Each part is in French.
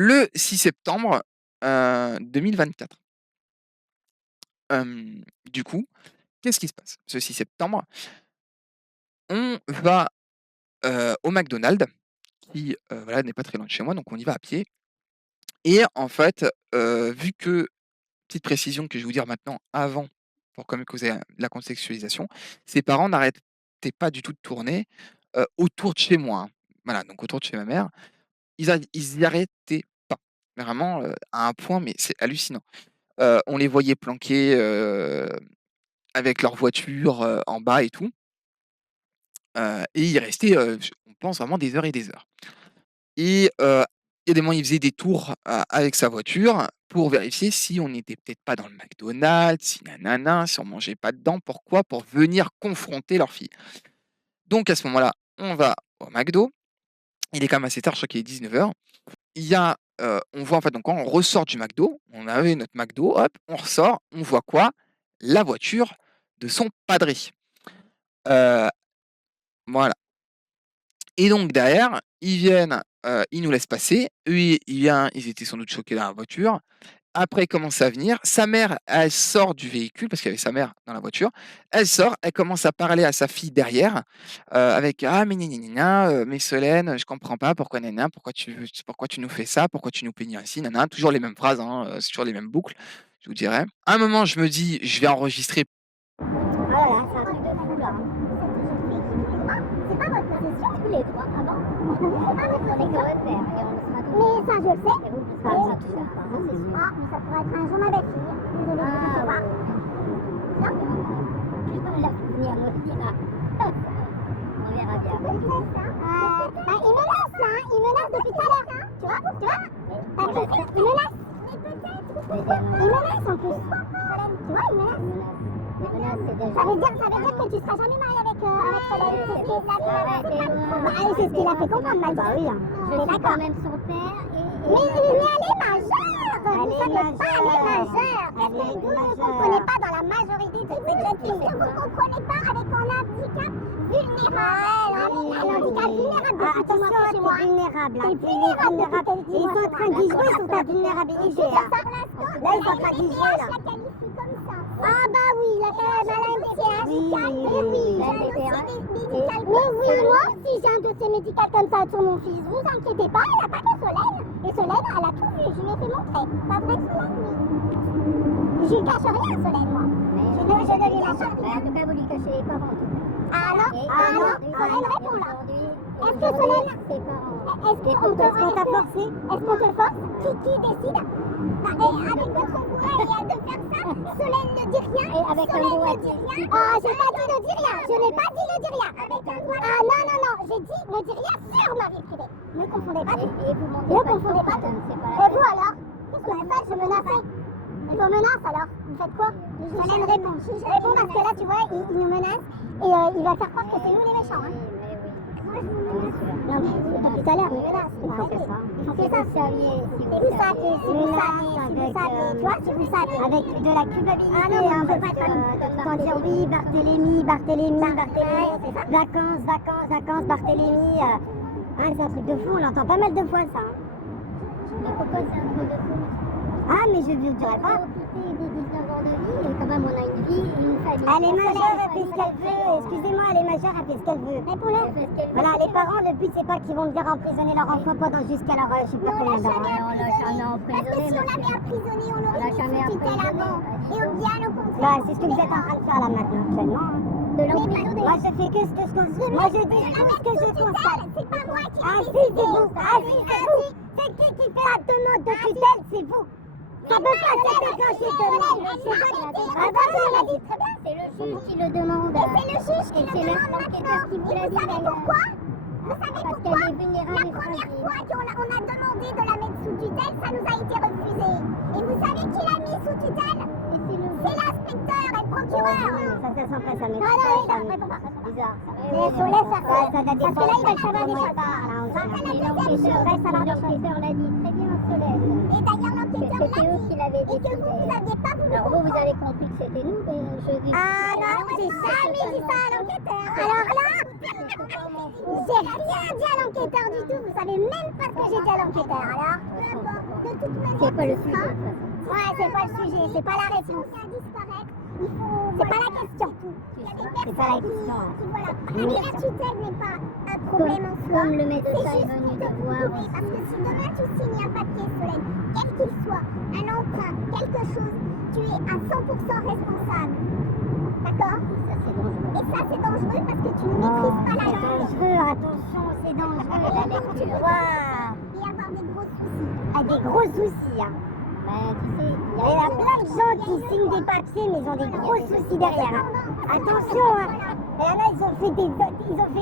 le 6 septembre, 2024. Du coup, qu'est-ce qui se passe? Ce 6 septembre, on va, au McDonald's qui, voilà, n'est pas très loin de chez moi, donc on y va à pied et en fait, vu que petite précision que je vais vous dire maintenant avant, pour quand même que vous ayez la contextualisation, ses parents n'arrêtaient pas du tout de tourner, autour de chez moi, hein. Voilà, donc autour de chez ma mère. Ils y arrêtaient pas. Vraiment, à un point, mais c'est hallucinant. On les voyait planqués, avec leur voiture, en bas et tout, et ils restaient, on pense vraiment des heures et des heures et il y a des moments, il faisait des tours avec sa voiture pour vérifier si on n'était peut-être pas dans le McDonald's, si nanana, si on mangeait pas dedans. Pourquoi? Pour venir confronter leur fille. Donc à ce moment-là, on va au McDo. Il est quand même assez tard, je crois qu'il est 19 heures. Il y a, on voit en fait donc quand on ressort du McDo, on avait notre McDo, hop, on ressort, on voit quoi? La voiture de son padré. Heu, voilà et donc derrière, ils viennent, ils nous laissent passer. Eux, ils étaient sans doute choqués dans la voiture. Après, ils commencent à venir. Sa mère, elle sort du véhicule parce qu'il y avait sa mère dans la voiture. Elle sort, elle commence à parler à sa fille derrière, avec: «Ah mais gna gna gna gna, mais Solène, je comprends pas pourquoi nin nin, pourquoi tu nous fais ça? Pourquoi tu nous punis ainsi? Nin nin». Toujours les mêmes phrases, hein, c'est toujours les mêmes boucles, je vous dirais. À un moment, je me dis: «Je vais enregistrer». Ah là là, c'est un truc de fou là. C'est pas votre possession, tous les trois. Ah bon? On est que votre père et on le sera tous. Mais ça, je le sais. Et vous ne serez pas tous, ça c'est sûr. Ah, mais ça pourrait être un jour ma belle-fille. Désolée, je ne sais pas. Non? Je peux la venir me dire. On verra bien. Il menace là, il menace depuis tout à l'heure. Tu vois? Tu vois? Il menace. Mais peut-être. Il menace en plus. Tu vois, il menace. Ça veut dire que tu seras jamais marié avec Solène. C'est ce qu'il a fait comprendre, Max. Bah oui. Je suis quand même son père mais elle est majeure. Vous savez pas, elle est majeure. Est-ce que vous ne comprenez pas dans la majorité de ces jeunes filles? Est-ce que vous ne comprenez pas avec un handicap vulnérable? Un handicap vulnérable. Attention, c'est vulnérable. C'est vulnérable. Ils sont en train d'y jouer sur ta vulnérabilité. Là, ils sont en train d'y jouer là. Ah bah oui, la MDPH. Mais oui, j'ai un dossier médical. Mais oui, moi aussi j'ai un dossier médical comme ça sur mon fils. Vous inquiétez pas, il n'y a pas que Solène. Et Solène, elle a tout vu, je lui ai fait montrer. Pas vrai, Solène? Oui. Je lui cache rien, Solène, moi. Je ne lui lâche rien. En tout cas, vous lui cachez les parents. Ah non, Solène répond là. Est-ce que Solène, est-ce qu'on t'a forcé? Est-ce qu'on te force? Qui décide? Et avec votre courage de faire ça, Solène ne dit rien. Et avec Solène ne dit rien. Ah, j'ai pas dit ne dis rien. Je n'ai pas dit ne dis rien. Ah non, j'ai dit ne dis rien sur ma vie privée. Ne confondez pas. Ne confondez pas. Et vous alors? Qu'est-ce que vous faites? Je menaçais. Il vous menace alors? Vous faites quoi? Solène répond. Réponds parce que là tu vois, il nous menace et il va faire croire que c'est nous les méchants. Hein. Non, mais depuis tout à l'heure, il menace. Ils font ça. Si vous saviez, tu vois, si vous saviez. Avec de la culpabilité. Ah non, on peut pas tout le temps dire oui, Barthélémy, vacances, Barthélémy. C'est un truc de fou, on l'entend pas mal de fois ça. Mais pourquoi c'est un truc de fou? Ah, mais je ne dirais pas. Quand même, on a une vie, une famille. Elle est majeure, elle fait ce qu'elle veut. Excusez-moi, elle est majeure, elle fait ce qu'elle veut. Réponds-le. Voilà, les parents, le but, c'est pas qu'ils vont venir emprisonner leur enfant pendant jusqu'à leur, je sais pas combien d'heures. On l'a jamais emprisonné. Parce que si on l'avait emprisonné, on l'aurait jamais tutelle avant. Et bien au contraire. Bah, c'est ce que vous êtes en train de faire là maintenant, actuellement. De l'emprisonner. Moi, je fais que ce que je constate. Moi, je dis tout ce que je constate. C'est pas moi qui. Ah, si, c'est vous. Ah, si, c'est vous. C'est qui fait la demande de tutelle, c'est vous. Ça peut pas se déclencher de même. C'est le juge qui le demande. C'est le juge qui le demande l'enquêteur qui vous l'a dit. Vous savez pourquoi? Vous savez pourquoi? La première fois qu'on a demandé de la mettre sous tutelle, ça nous a été refusé. Et vous savez qui l'a mis sous tutelle? C'est l'inspecteur et le procureur. Ça sent pas, ça m'étonne. Bizarre. Mais il faut laisser faire ça. Parce que là, il va le savoir des choses. L'enquêteur l'a dit très bien, Solène. Et d'ailleurs, l'enquêteur l'a dit. Qui l'avait dit. Et que vous n'aviez pas voulu. Alors vous avez compris que c'était nous, mais je dis. Ah non, j'ai jamais dit ça à l'enquêteur. Alors là, j'ai rien dit à l'enquêteur du tout. Vous savez même pas ce que j'ai dit à l'enquêteur. Alors, C'est pas le sujet, de toute façon. Ouais, c'est pas le sujet, c'est pas la réponse. C'est pas la question. C'est pas la question. Voilà. La tutelle n'est pas un problème en soi. Comme le médecin est venu te voir. Oui, parce que si demain tu signes un papier, Solène, quel qu'il soit, un emprunt, quelque chose, tu es à 100% responsable. D'accord? Ça c'est dangereux. Et ça c'est dangereux parce que tu ne maîtrises pas la langue. C'est dangereux, attention, c'est dangereux la lecture. Waouh! Et avoir des gros soucis. Ah, des gros soucis, hein. Tu sais, il y a plein de gens qui signent des papiers, mais ils ont des gros soucis derrière. Hein. Attention, hein. Il y en a, ils ont fait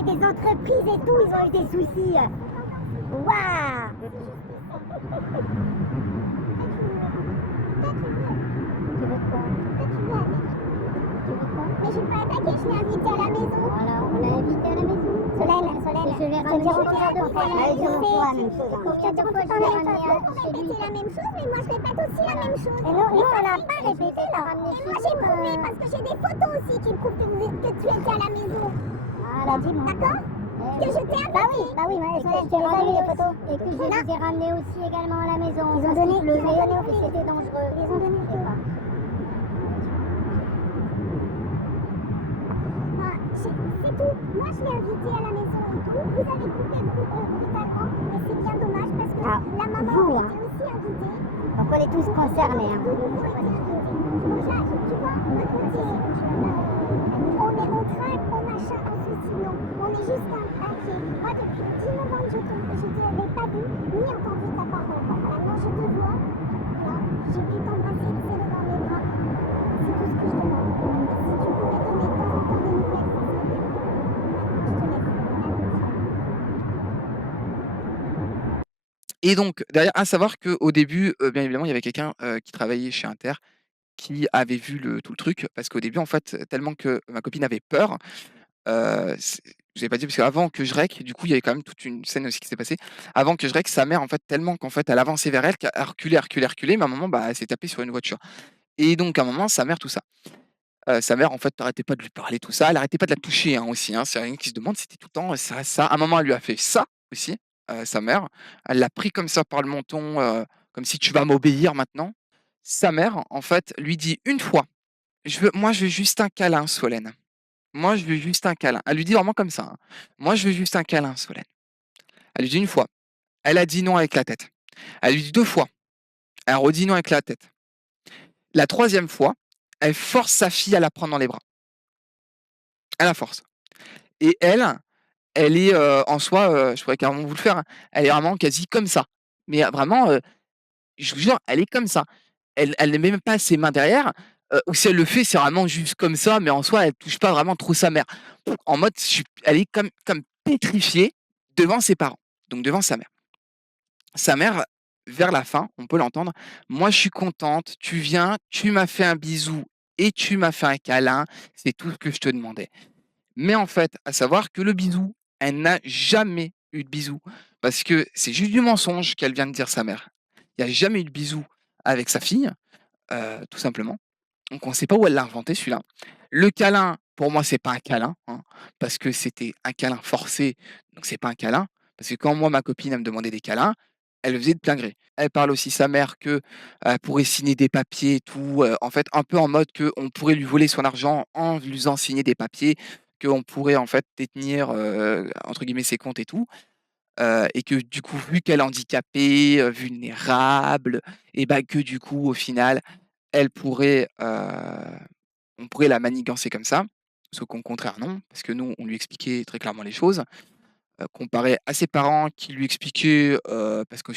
des entreprises et tout, ils ont eu des soucis. Waouh! Tu veux quoi? Mais je vais pas attaquer, je l'ai invité à la maison. Voilà, on l'a invité à la maison. Solène, et je l'ai ramené chez toi deux fois. Je sais, pour te dire pourquoi je l'ai ramené chez lui. La même chose, mais moi je répète aussi la même chose. Et nous on n'a pas répété là. Et moi j'ai prouvé parce que j'ai des photos aussi qui prouvent que tu étais à la maison. Ah, dis-moi. D'accord? Que je t'ai invité. Bah oui, Solène, tu as ramené les photos. Et que je les ai ramenés aussi également à la maison. Ils ont donné, et c'était dangereux. Ils ont donné tout. C'est tout. Moi, je l'ai invité à la maison et tout. Vous avez coupé brutalement. Et c'est bien dommage parce que la maman était aussi invitée. Donc, on est tous concernés. Hein. Tout le monde était invité. Donc là, tu vois, on craque, on machin, on ceci. Non, on est juste inquiet. Moi, depuis 19 ans, je te l'avais pas vu ni entendu ta parole. Maintenant, je te vois. Là, j'ai pu t'embrasser, te serrer dans les bras. C'est tout ce que je demande. Et si tu pouvais donner de temps en temps des nouvelles. Et donc, derrière, à savoir qu'au début, bien évidemment, il y avait quelqu'un qui travaillait chez Inter qui avait vu tout le truc. Parce qu'au début, en fait, tellement que ma copine avait peur, je l'ai pas dit parce qu'avant que je rec, du coup, il y avait quand même toute une scène aussi qui s'est passée. Avant que je rec, sa mère, en fait, tellement qu'en fait, elle avançait vers elle, qu'elle reculait, mais à un moment, bah, elle s'est tapée sur une voiture. Et donc, à un moment, sa mère, tout ça. Sa mère, en fait, arrêtait pas de lui parler, tout ça. Elle arrêtait pas de la toucher, hein, aussi, hein. C'est rien qui se demande, c'était tout le temps ça, ça. À un moment, elle lui a fait ça aussi, sa mère. Elle l'a pris comme ça par le menton, comme si: «Tu vas m'obéir maintenant». Sa mère, en fait, lui dit une fois: moi, je veux juste un câlin, Solène. Moi, je veux juste un câlin». Elle lui dit vraiment comme ça, hein: «Moi, je veux juste un câlin, Solène». Elle lui dit une fois. Elle a dit non avec la tête. Elle lui dit 2 fois. Elle redit non avec la tête. La troisième fois, elle force sa fille à la prendre dans les bras. Elle la force. Et elle est, en soi, je pourrais carrément vous le faire, hein, elle est vraiment quasi comme ça. Mais vraiment, je vous jure, elle est comme ça. Elle ne met même pas ses mains derrière, ou si elle le fait, c'est vraiment juste comme ça, mais en soi, elle touche pas vraiment trop sa mère. En mode, elle est comme pétrifiée devant ses parents, donc devant sa mère. Sa mère, vers la fin, on peut l'entendre: «Moi, je suis contente, tu viens, tu m'as fait un bisou et tu m'as fait un câlin, c'est tout ce que je te demandais». Mais en fait, à savoir que le bisou, elle n'a jamais eu de bisou parce que c'est juste du mensonge qu'elle vient de dire, sa mère. Il y a jamais eu de bisou avec sa fille, tout simplement. Donc on ne sait pas où elle l'a inventé celui-là. Le câlin, pour moi, c'est pas un câlin, hein, parce que c'était un câlin forcé, donc c'est pas un câlin. Parce que quand moi, ma copine, elle me demandait des câlins, elle le faisait de plein gré. Elle parle aussi sa mère que, elle pourrait signer des papiers et tout, en fait, un peu en mode qu'on pourrait lui voler son argent en lui faisant signer des papiers, qu'on pourrait, en fait, détenir, entre guillemets «ses comptes» et tout, et que du coup, vu qu'elle est handicapée, vulnérable et bah, que du coup, au final, elle pourrait, on pourrait la manigancer comme ça. Sauf qu'au contraire, non, parce que nous, on lui expliquait très clairement les choses, comparé à ses parents qui lui expliquaient, parce que